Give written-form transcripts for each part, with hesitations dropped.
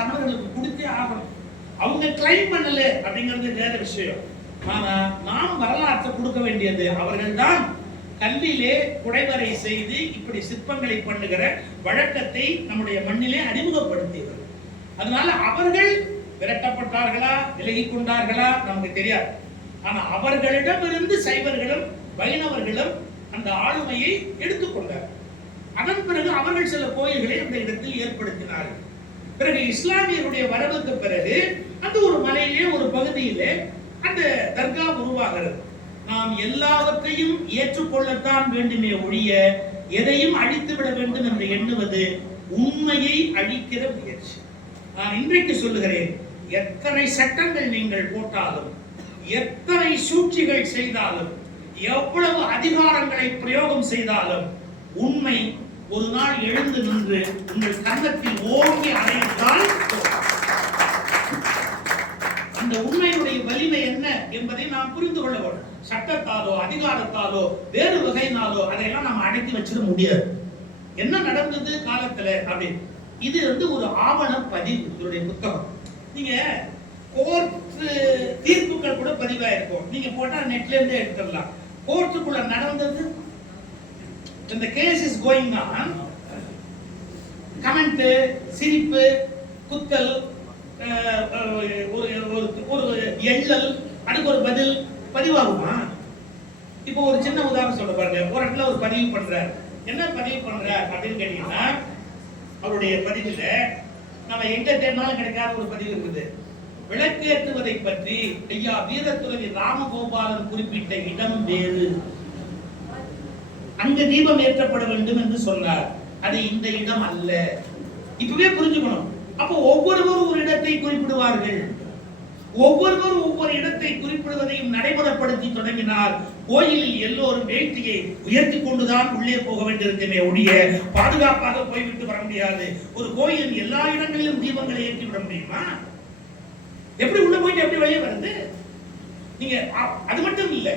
சமணர்களுக்கு கொடுத்தே ஆகணும். அவங்க கிளைம் பண்ணல அப்படிங்கிறது வேற விஷயம். ஆனா நாம் வரலாற்றை கொடுக்க வேண்டியது அவர்கள் தான். கல்வியிலே குடைவரை செய்து இப்படி சிற்பங்களை பண்ணுகிற வழக்கத்தை நம்முடைய மண்ணிலே அறிமுகப்படுத்தியவர். அதனால அவர்கள் விரட்டப்பட்டார்களா விலகி கொண்டார்களா நமக்கு தெரியாது. ஆனா அவர்களிடமிருந்து சைவர்களும் வைணவர்களும் அந்த ஆளுமையை எடுத்துக்கொண்டார். அதன் பிறகு அவர்கள் சில கோயில்களை அந்த இடத்தில் ஏற்படுத்தினார்கள். பிறகு இஸ்லாமியருடைய வரவுக்கு பிறகு அந்த ஒரு மலையிலே ஒரு பகுதியிலே அந்த தர்கா உருவாகிறது. நாம் எல்லாவற்றையும் ஏற்றுக்கொள்ளத்தான் வேண்டுமே ஒழிய எதையும் அழித்து விட வேண்டும் என்று எண்ணுவது உண்மையை அழிக்கிற முயற்சி. நான் இன்றைக்கு சொல்லுகிறேன், எத்தனை சட்டங்கள் நீங்கள் போட்டாலும், எத்தனை சூழ்ச்சிகள் செய்தாலும், எவ்வளவு அதிகாரங்களை பிரயோகம் செய்தாலும் உண்மை ஒரு நாள் எழுந்து நின்று உங்கள் கன்னத்தில் ஓங்கி அறைந்தால் அந்த உண்மையுடைய வலிமை என்ன என்பதை நாம் புரிந்து கொள்ள வேண்டும். சட்டத்தாலோ அதிகாரத்தாலோ வேறு வகையினாலோ அதையெல்லாம் நாம் அடக்கி வச்சிட முடியாது. என்ன நடந்தது காலத்துல அப்படி இது ஒரு ஆவண பதிவு. இதனுடைய புத்தகம் நீங்க கோர்ட் தீர்ப்புகள் கூட பதிவாயிருக்கும். நீங்க போட்டா நெட்ல இருந்தே எடுத்துடலாம். கோர்ட்டுக்குள்ள நடந்தது, இந்த case is going on, comment, சிரிப்பு, குத்தல், ஒரு எண்ணல், அதுக்கு ஒரு பதில் பதிவாகுமா? இப்போ ஒரு சின்ன உதாரணம் சொல்ல பாருங்க. ஒரு இடத்துல ஒரு பதிவு பண்றார். என்ன பதிவு பண்றார் அப்படின்னு கேட்டீங்கன்னா, அவருடைய பதிவுல நம்ம எங்க தேடினாலும் கிடைக்காத ஒரு பதிவு இருக்குது. விளக்கேற்றுவதை பற்றி ஐயா வீரத்துறவி ராமகோபாலன் குறிப்பிட்ட இடம் வேறு, அங்க தீபம் ஏற்றப்பட வேண்டும் என்று சொன்னார். அது இந்த இடம் அல்ல. இப்பவே புரிஞ்சுக்கணும். அப்போ ஒவ்வொருவரும் ஒரு இடத்தை குறிப்பிடுவார்கள். ஒவ்வொருவரும் ஒவ்வொரு இடத்தை குறிப்பிடுவதையும் நடைமுறைப்படுத்தி தொடங்கினார். கோயிலில் எல்லோரும் வேட்டியை உயர்த்தி கொண்டுதான் உள்ளே போக வேண்டியிருக்குமே ஒழிய பாதுகாப்பாக போய்விட்டு வர முடியாது. ஒரு கோயில் எல்லா இடங்களிலும் தீபங்களை ஏற்றி விட முடியுமா? எப்படி உள்ள போயிட்டு எப்படி வெளியே வருது? நீங்க அது மட்டும் இல்ல,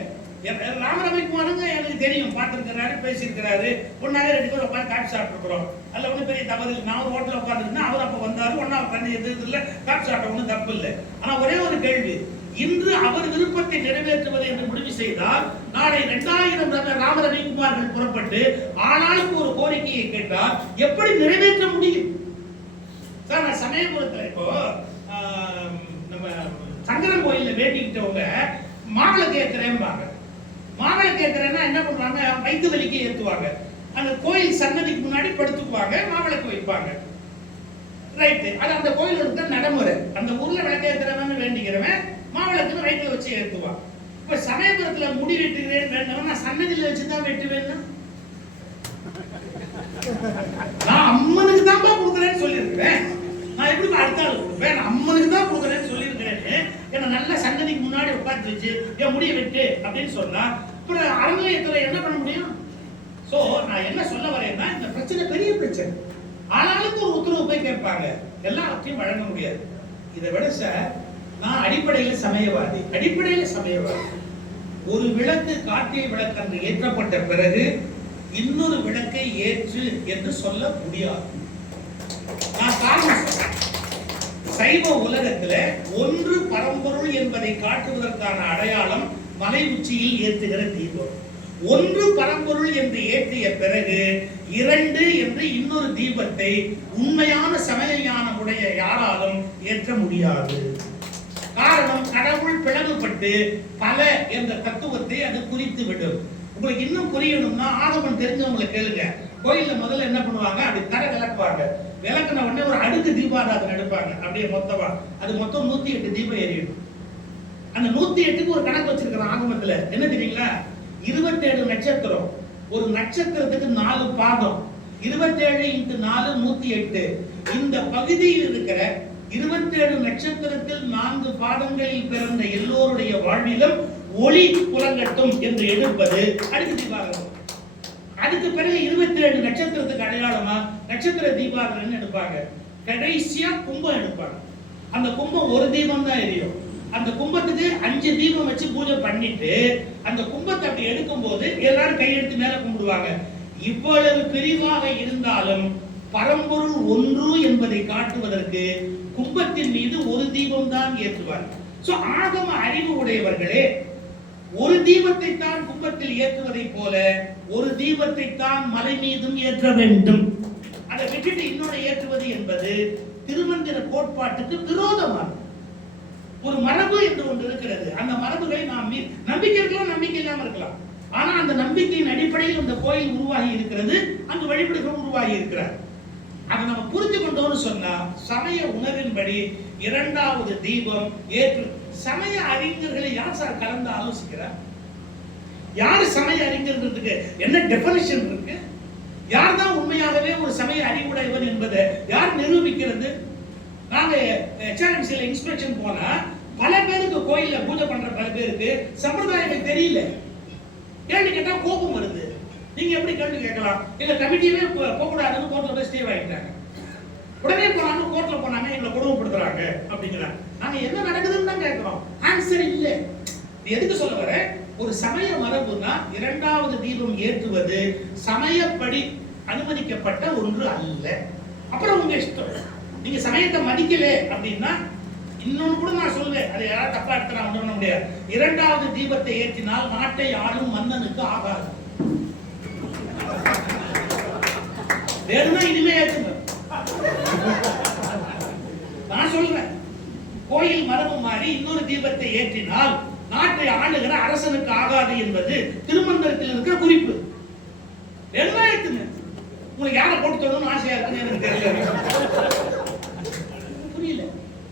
ராமரவிக்குமாருங்க எனக்கு தெரியும், பார்த்திருக்கிறாரு, பேசியிருக்கிறாரு. ஒன்னாவே 2 பேர் உட்காந்து காட்சி சாப்பிட்டுருக்கிறோம். அதுல ஒன்றும் பெரிய தவறு இல்லை. நான் ஒரு ஹோட்டல உட்காந்துருந்தேன், அவர் அப்ப வந்தாரு, ஒன்னா உட்காந்து எதிர்த்துல காட்சி சாப்பிட்ட ஒன்றும் தப்பு இல்லை. ஆனா ஒரே ஒரு கேள்வி, இன்று அவர் விருப்பத்தை நிறைவேற்றுவது என்று முடிவு செய்தால் நாளை 2000 ராமரவிக்குமார்கள் புறப்பட்டு ஆளாளுக்கு ஒரு கோரிக்கையை கேட்டால் எப்படி நிறைவேற்ற முடியும்? சார், நான் சமயபுரத்துல இப்போ நம்ம சங்கரன் கோயில்ல வேண்டிக்கிட்டவங்க மாவிளை கேட்கிறேன்பாங்க. மாவிளை கேட்கிறேன்னா என்ன பண்ணுவாங்க? வயிற்று வலிக்கு ஏற்றுவாங்க. அந்த கோயில் சன்னதிக்கு முன்னாடி படுத்துக்குவாங்க, மாவிளக்கு வைப்பாங்க. ரைட்டு, அது அந்த கோயிலோட நடைமுறை. அந்த ஊர்ல விளக்கேற்கிறவன் வேண்டிக்கிறவன் மாவிளக்குன்னு வயிற்றுல வச்சு ஏற்றுவான். இப்ப சமயபுரத்துல முடி வெட்டுகிறேன் வேண்டவன் நான் சன்னதியில வச்சுதான் வெட்டுவேன்னா, நான் அம்மனுக்கு தான்ப்பா கொடுக்குறேன்னு சொல்லியிருக்கிறேன். நான் எப்படி அடுத்த ஆள் கொடுப்பேன்? அம்மனுக்கு தான் கொடுக்குறேன்னு சொல்லியிருக்கிறேன்னு என்ன நல்ல சன்னதிக்கு முன்னாடி உட்காந்து வச்சு என் முடிய வெட்டு அப்படின்னு சொன்னா அப்புறம் அறநிலையத்துல என்ன பண்ண முடியும்? சோ நான் என்ன சொல்ல வரேன்னா, இந்த பிரச்சனை பெரிய பிரச்சனை. ஆனாலும் ஒரு உத்தரவு போய் கேட்பாங்க, எல்லாத்தையும் வழங்க முடியாது. இதை விட சார், நான் அடிப்படையில சமயவாதி. ஒரு விளக்கு காட்டிய விளக்கு ஏற்றப்பட்ட பிறகு இன்னொரு விளக்கை ஏற்று என்று சொல்ல முடியாது. நான் காரணம் சொல்றேன். சைவ உலகத்துல ஒன்று பரம்பொருள் என்பதை காட்டுவதற்கான அடையாளம் மலை உச்சியில் ஏற்றுகிற தீபம். ஒன்று பரம்பொருள் என்று ஏற்றிய பிறகு 2 என்று இன்னொரு தீபத்தை உண்மையான சமய ஞானம் உடைய யாராலும் ஏற்ற முடியாது. காரணம், கடவுள் பிளவுபட்டு பல என்ற தத்துவத்தை அது குறித்து விடும். உங்களுக்கு இன்னும் புரியணும்னா ஆகமம் தெரிஞ்சவங்களை கேளுங்க. கோயில்ல முதல்ல என்ன பண்ணுவாங்க? அப்படி தர விளக்குவாங்க. விளக்குன உடனே ஒரு அடுக்கு தீபாராதனை எடுப்பாங்க. அப்படியே மொத்தமா அது மொத்தம் 108 தீபம் எரியும். அந்த 108க்கு ஒரு கணக்கு வச்சிருக்கிற ஆகமத்துல என்ன தெரியுங்களா? 27 நட்சத்திரம். ஒரு நட்சத்திரத்துக்கு 4 பாதம். 27 × 4 108. இந்த பகுதியில் இருக்கிற 27 நட்சத்திரத்தில் 4 பாதங்களில் பிறந்த எல்லோருடைய வாழ்விலும் ஒளி புலங்கட்டும் என்று எடுப்பது அடுக்கு தீபாராதனை. அதுக்கு பிறகு 27 நட்சத்திரத்துக்கு அடையாளமா நட்சத்திர தீபாராதனை எடுப்பாங்க. கடைசியா கும்பம் எடுப்பாங்க. அந்த கும்பம் ஒரு தீபம் தான் எரியும். அந்த கும்பத்துக்கு 5 தீபம் வச்சு பூஜை பண்ணிட்டு அந்த கும்பத்தை அப்படி எடுக்கும் போது எல்லாரும் கையெடுத்து மேல கும்பிடுவாங்க. இவ்வளவு பிரிவாக இருந்தாலும் பரம்பொருள் ஒன்று என்பதை காட்டுவதற்கு கும்பத்தின் மீது ஒரு தீபம் தான் ஏற்றுவார். சோ ஆகம அறிவு உடையவர்களே ஒரு தீபத்தை தான் கும்பத்தில் ஏற்றுவதை போல ஒரு தீபத்தை தான் மலை மீதும் ஏற்ற வேண்டும். அதை விட்டுட்டு இன்னொரு ஏற்றுவது என்பது திருமந்திர கோட்பாட்டுக்கு விரோதமானது. ஒரு மரபு என்று ஒன்று இருக்கிறது. அந்த மரபுகளை நாம் நம்பிக்கை இருக்கலாம், நம்பிக்கை இல்லாம இருக்கலாம். ஆனா அந்த நம்பிக்கையின் அடிப்படையில் அந்த கோயில் உருவாகி இருக்கிறது, அங்கு வழிபடுகள் உருவாகி இருக்கிறார். அதை நம்ம புரிந்து கொண்டோம்னு சொன்னா சமய உணர்வின்படி இரண்டாவது தீபம் ஏற்று. சமய அறிஞர்களை யார் சார் கலந்து ஆலோசிக்கிறார்? யார் சமய அறிஞர்களுக்கு என்ன டெபினிஷன் இருக்கு? யார் தான் உண்மையாகவே ஒரு சமய அறிவுடையவன் என்பதை யார் நிரூபிக்கிறது? நாங்க HRMCல இன்ஸ்பெக்ஷன் போனா பல பேருக்கு கோயில்ல பூஜை பண்ற பல பேருக்கு சம்பிரதாயமே தெரியல. கேள்வி கேட்டா கோபம் வருது. நீங்க எப்படி கேள்வி கேட்கலாம்? இல்ல கமிட்டியே போக கூடாதுன்னு கோர்ட்ல போய் ஸ்டே வாங்கிட்டாங்க. உடனே போனாங்க, கோர்ட்ல போனாங்க, எங்களை கொடுமைப்படுத்துறாங்க அப்படிங்கிறாங்க. நாங்க என்ன நடக்குதுன்னு தான் கேட்கிறோம், ஆன்சர் இல்ல. எதுக்கு சொல்ல வர? ஒரு சமய மரபுனா இரண்டாவது தீபம் ஏற்றுவது சமயப்படி அனுமதிக்கப்பட்ட ஒன்று அல்ல. அப்புறம் உங்க இஷ்டம். நீங்க சமயத்தை மதிக்கல அப்படின்னா இன்னொன்னு கூட நான் சொல்லுவேன், அதை யாராவது தப்பா எடுத்து ஒண்ணு பண்ண முடியாது. இரண்டாவது தீபத்தை ஏற்றினால் நாட்டை ஆளும் மன்னனுக்கு ஆகாது. வேணும்னா இனிமே ஏற்றுங்க. நான் சொல்றேன், கோயில் மரபு மாறி இன்னொரு தீபத்தை ஏற்றினால் நாட்டை ஆளுகிற அரசனுக்கு ஆகாது என்பது திருமந்திரத்தில் இருக்கிற குறிப்பு. வேணும்னா ஏற்றுங்க. உங்களுக்கு யாரை போட்டு சொல்லணும்னு ஆசையா இருக்குன்னு எனக்கு தெரியல. புரியல.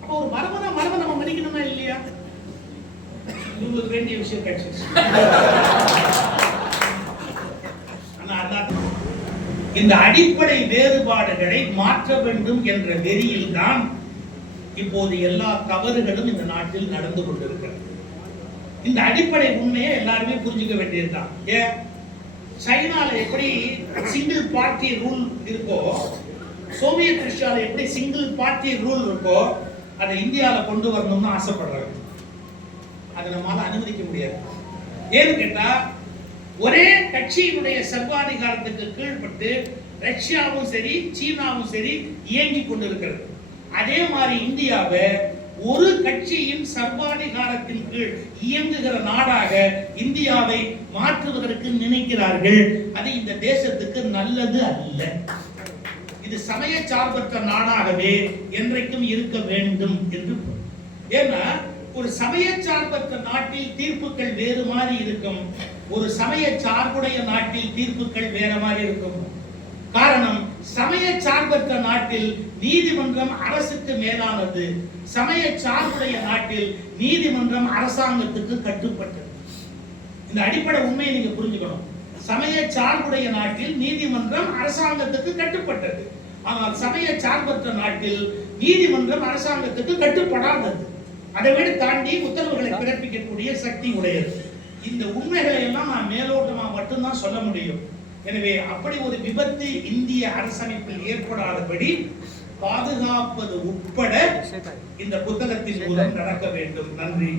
அப்ப ஒரு மரபுனா மரபை நம்ம மதிக்கணுமா இல்லையா? உங்களுக்கு வேண்டிய விஷயம் கிடைச்சிருச்சு. இந்த அடிப்படை வேறுபாடுகளை மாற்ற வேண்டும் என்ற வெறியில் தான் இப்போது எல்லா தவறுகளும் இந்த நாட்டில் நடந்து கொண்டிருக்கிறது. இந்த அடிப்படை உண்மையை எல்லாருமே புரிஞ்சுக்க வேண்டியதுதான். ஏன் சைனால எப்படி சிங்கிள் பார்ட்டி ரூல் இருக்கோ, சோவியத் ரஷ்யால எப்படி சிங்கிள் பார்ட்டி ரூல் இருக்கோ, அதை இந்தியாவில் கொண்டு வரணும்னு ஆசைப்படுறாங்க. அதை நம்மளால அனுமதிக்க முடியாது. ஏன்னு கேட்டா ஒரே கட்சியினுடைய சர்வாதிகாரத்துக்கு கீழ்பட்டு ரஷ்யாவும் சரி சீனாவும் சரி இயங்கிக் கொண்டிருக்கிறது. அதே மாதிரி இந்தியாவை ஒரு கட்சியின் சர்வாதிகாரத்தின் கீழ் இயங்குகிற நாடாக இந்தியாவை மாற்றுவதற்கு நினைக்கிறார்கள். அது இந்த தேசத்துக்கு நல்லது அல்ல. இது சமய சார்பற்ற நாடாகவே என்றைக்கும் இருக்க வேண்டும் என்று. ஏன்னா ஒரு சமய சார்பற்ற நாட்டில் தீர்ப்புகள் வேறு மாதிரி இருக்கும், ஒரு சமய சார்புடைய நாட்டில் தீர்ப்புகள் வேற மாதிரி இருக்கும். காரணம், சமய சார்பற்ற நாட்டில் நீதிமன்றம் அரசுக்கு மேலானது, சமய சார்புடைய நாட்டில் நீதிமன்றம் அரசாங்கத்துக்கு கட்டுப்பட்டது. இந்த அடிப்படை உண்மையை நீங்க புரிஞ்சுக்கணும். சமய சார்புடைய நாட்டில் நீதிமன்றம் அரசாங்கத்துக்கு கட்டுப்பட்டது. ஆனால் சமய சார்பற்ற நாட்டில் நீதிமன்றம் அரசாங்கத்துக்கு கட்டுப்படாதது. அதை விட தாண்டி உத்தரவுகளை பிறப்பிக்கக்கூடிய சக்தி உடையது. இந்த உண்மைகளை எல்லாம் நான் மேலோட்டமா மட்டும்தான் சொல்ல முடியும். எனவே அப்படி ஒரு விபத்து இந்திய அரசமைப்பில் ஏற்படாதபடி பாதுகாப்பது உட்பட இந்த புத்தகத்தின் மூலம் நடக்க வேண்டும். நன்றி.